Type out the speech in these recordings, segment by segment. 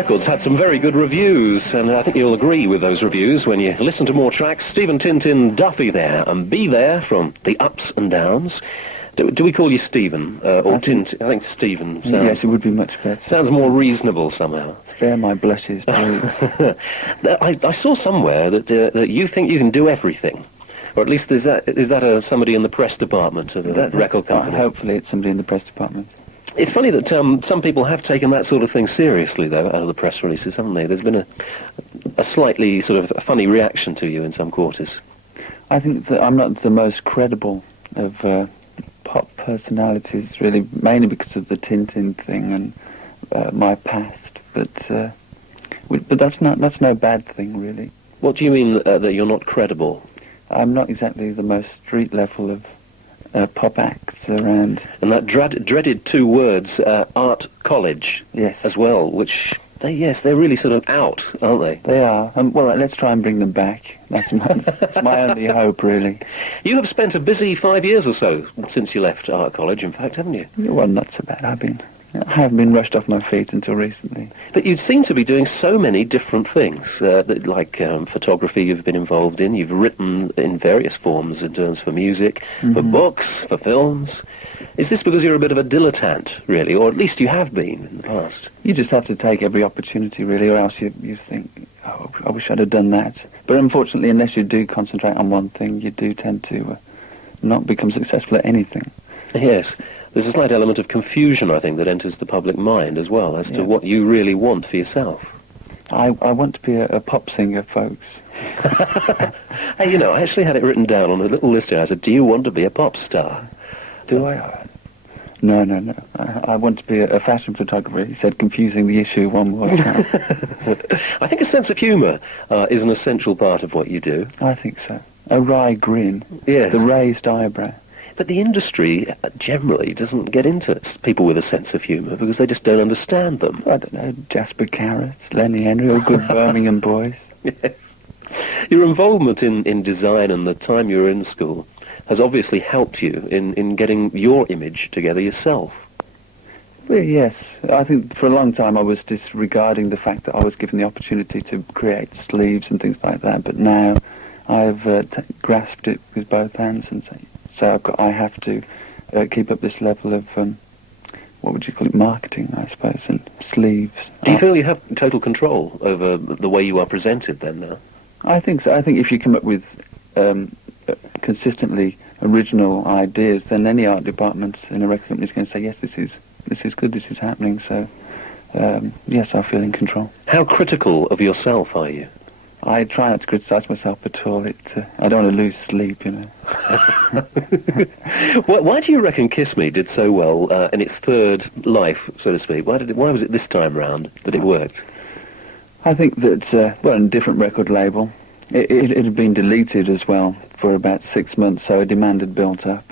record's had some very good reviews, and I think you'll agree with those reviews when you listen to more tracks. Stephen Tintin Duffy there, and Be There from the Ups and Downs. Do we call you Stephen, or Tintin? I think Stephen sounds... Yes, it would be much better. Sounds more reasonable somehow. Spare my blushes, please. I saw somewhere that you think you can do everything. Or at least is that somebody in the press department of the record company? Hopefully it's somebody in the press department. It's funny that some people have taken that sort of thing seriously, though, out of the press releases, haven't they? There's been a slightly sort of funny reaction to you in some quarters. I think that I'm not the most credible of pop personalities, really, mainly because of the Tintin thing and my past. But that's no bad thing, really. What do you mean that you're not credible? I'm not exactly the most street level of pop acts around. And that dreaded two words, art college, yes, as well, which, they're really sort of out, aren't they? They are. Well, let's try and bring them back. That's my only hope, really. You have spent a busy 5 years or so since you left art college, in fact, haven't you? Well, not so bad. I haven't been rushed off my feet until recently. But you seem to be doing so many different things, like photography you've been involved in. You've written in various forms in terms for music, for books, for films. Is this because you're a bit of a dilettante, really, or at least you have been in the past? You just have to take every opportunity, really, or else you think, oh, I wish I'd have done that. But unfortunately, unless you do concentrate on one thing, you do tend to not become successful at anything. Yes. There's a slight element of confusion, I think, that enters the public mind as well, as to what you really want for yourself. I want to be a pop singer, folks. Hey, I actually had it written down on a little list here. I said, do you want to be a pop star? Do I? No. I want to be a fashion photographer. He said, confusing the issue one more time. I think a sense of humour is an essential part of what you do. I think so. A wry grin. Yes. The raised eyebrow. But the industry generally doesn't get into people with a sense of humour because they just don't understand them. I don't know, Jasper Carrot, Lenny Henry, all good Birmingham boys. Yes. Your involvement in design and the time you were in school has obviously helped you in getting your image together yourself. Well, yes. I think for a long time I was disregarding the fact that I was given the opportunity to create sleeves and things like that, but now I've grasped it with both hands and so I have to keep up this level of, what would you call it, marketing, I suppose, and sleeves. Do you feel you have total control over the way you are presented then now? I think so. I think if you come up with consistently original ideas, then any art department in a record company is going to say, yes, this is good, this is happening, so yes, I feel in control. How critical of yourself are you? I try not to criticise myself at all. I don't want to lose sleep, Why do you reckon Kiss Me did so well in its third life, so to speak? Why was it this time round that it worked? I think that, a different record label. It had been deleted as well for about 6 months, so a demand had built up.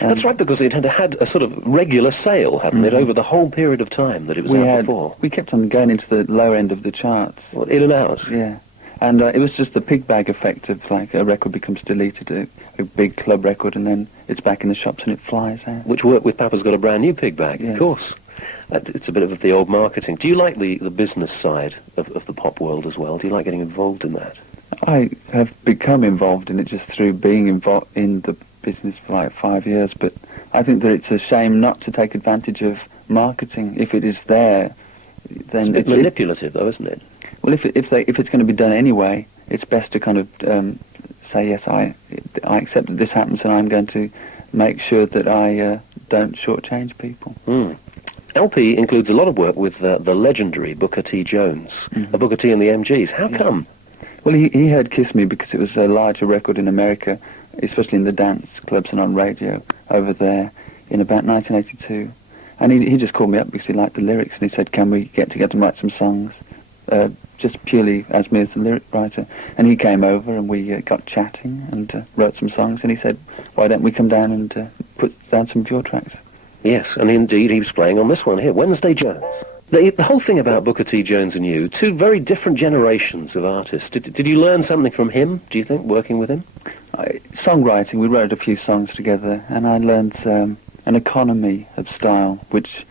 That's right, because it had had a sort of regular sale, hadn't it, over the whole period of time that it was out before? We kept on going into the lower end of the charts. Well, in and out? Yeah. And it was just the pig bag effect of, like, a record becomes deleted, a big club record, and then it's back in the shops and it flies out. Which worked with Papa's Got a Brand New Pig Bag, yes. Of course. It's a bit of the old marketing. Do you like the business side of the pop world as well? Do you like getting involved in that? I have become involved in it just through being involved in the business for like 5 years, but I think that it's a shame not to take advantage of marketing. If it is there, then... It's a bit manipulative, though, isn't it? Well, if it's going to be done anyway, it's best to kind of say, yes, I accept that this happens, and I'm going to make sure that I don't shortchange people. LP includes a lot of work with the legendary Booker T. Jones, Booker T. and the MGs. How come? Well, he heard Kiss Me because it was a larger record in America, especially in the dance clubs and on radio over there in about 1982. And he just called me up because he liked the lyrics, and he said, can we get together and write some songs? Just purely as me as the lyric writer. And he came over and we got chatting and wrote some songs, and he said, why don't we come down and put down some of your tracks? Yes, and indeed he was playing on this one here, Wednesday Jones. The whole thing about Booker T. Jones and you, two very different generations of artists. Did you learn something from him, do you think, working with him? Songwriting, we wrote a few songs together, and I learned an economy of style, which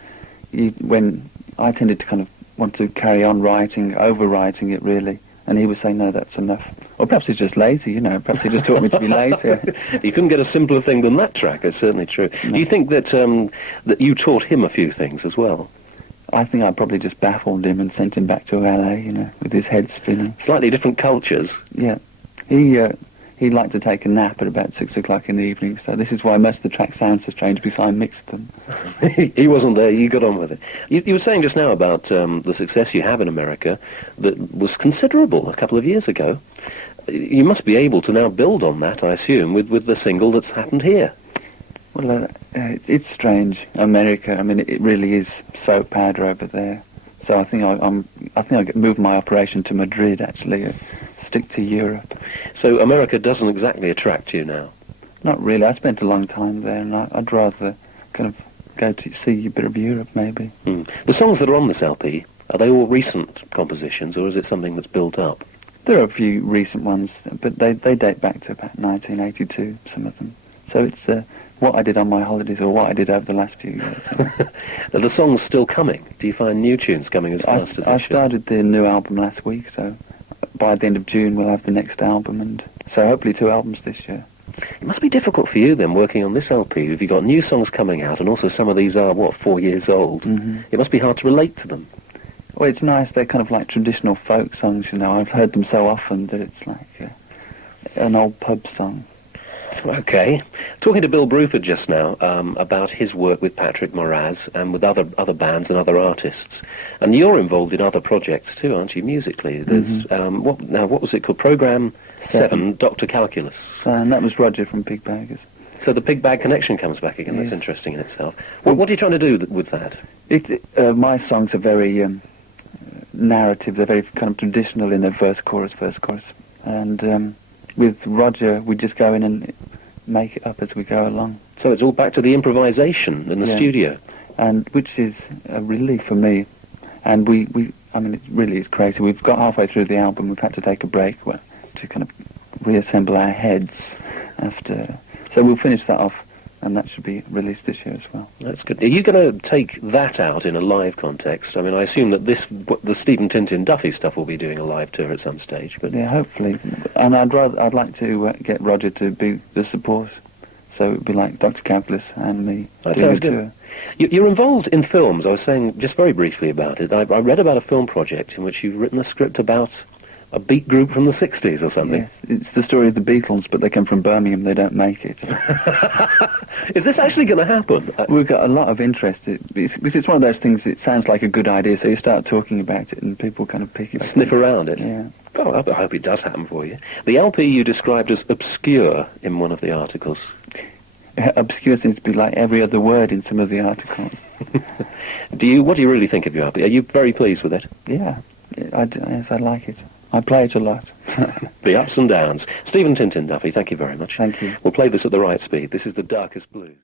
when I tended to kind of want to carry on writing, overwriting it really. And he was saying, no, that's enough. Or perhaps he's just lazy, Perhaps he just taught me to be lazy. You couldn't get a simpler thing than that track, it's certainly true. No. Do you think that that you taught him a few things as well? I think I probably just baffled him and sent him back to LA, with his head spinning. Slightly different cultures. Yeah. He liked to take a nap at about 6 o'clock in the evening, so this is why most of the tracks sound so strange, because I mixed them. He wasn't there, you got on with it. You were saying just now about the success you have in America that was considerable a couple of years ago. You must be able to now build on that, I assume, with the single that's happened here. Well, it's strange, America. I mean, it really is soap powder over there. So I think I moved my operation to Madrid, actually. Stick to Europe. So America doesn't exactly attract you now? Not really. I spent a long time there, and I'd rather kind of go to see a bit of Europe, maybe. The songs that are on this LP, are they all recent compositions, or is it something that's built up? There are a few recent ones, but they date back to about 1982, some of them. So it's what I did on my holidays, or what I did over the last few years. Are the songs still coming? Do you find new tunes coming as fast as they I should? started the new album last week, so by the end of June we'll have the next album, and so hopefully 2 albums this year. It must be difficult for you then, working on this LP, if you've got new songs coming out, and also some of these are, 4 years old. It must be hard to relate to them. Well, it's nice. They're kind of like traditional folk songs, I've heard them so often that it's like an old pub song. Okay. Talking to Bill Bruford just now about his work with Patrick Moraz and with other bands and other artists. And you're involved in other projects too, aren't you, musically? There's, what was it called? Program 7, Dr. Calculus. And that was Roger from Pig Baggers. So the Pig Bag connection comes back again. Yes. That's interesting in itself. What are you trying to do with that? My songs are very narrative. They're very kind of traditional in their verse, chorus. And with Roger, we just go in and make it up as we go along. So it's all back to the improvisation in the studio. And which is a relief for me. And I mean, it really is crazy. We've got halfway through the album. We've had to take a break to kind of reassemble our heads after. So we'll finish that off, and that should be released this year as well. That's good. Are you going to take that out in a live context? I mean, I assume that the Stephen Tintin Duffy stuff will be doing a live tour at some stage. But yeah, hopefully. And I'd like to get Roger to be the support. So it'd be like Dr. Calculus and me doing a tour. You're involved in films. I was saying just very briefly about it. I read about a film project in which you've written a script about a beat group from the 60s or something. Yes, it's the story of the Beatles, but they come from Birmingham, they don't make it. Is this actually going to happen? We've got a lot of interest, because it's one of those things, it sounds like a good idea, so you start talking about it and people kind of pick it up. Sniff around it? Yeah. Oh, I hope it does happen for you. The LP you described as obscure in one of the articles. Obscure seems to be like every other word in some of the articles. What do you really think of your LP? Are you very pleased with it? Yeah, yes, I like it. I play it a lot. The ups and downs. Stephen Tintin Duffy, thank you very much. Thank you. We'll play this at the right speed. This is The Darkest Blues.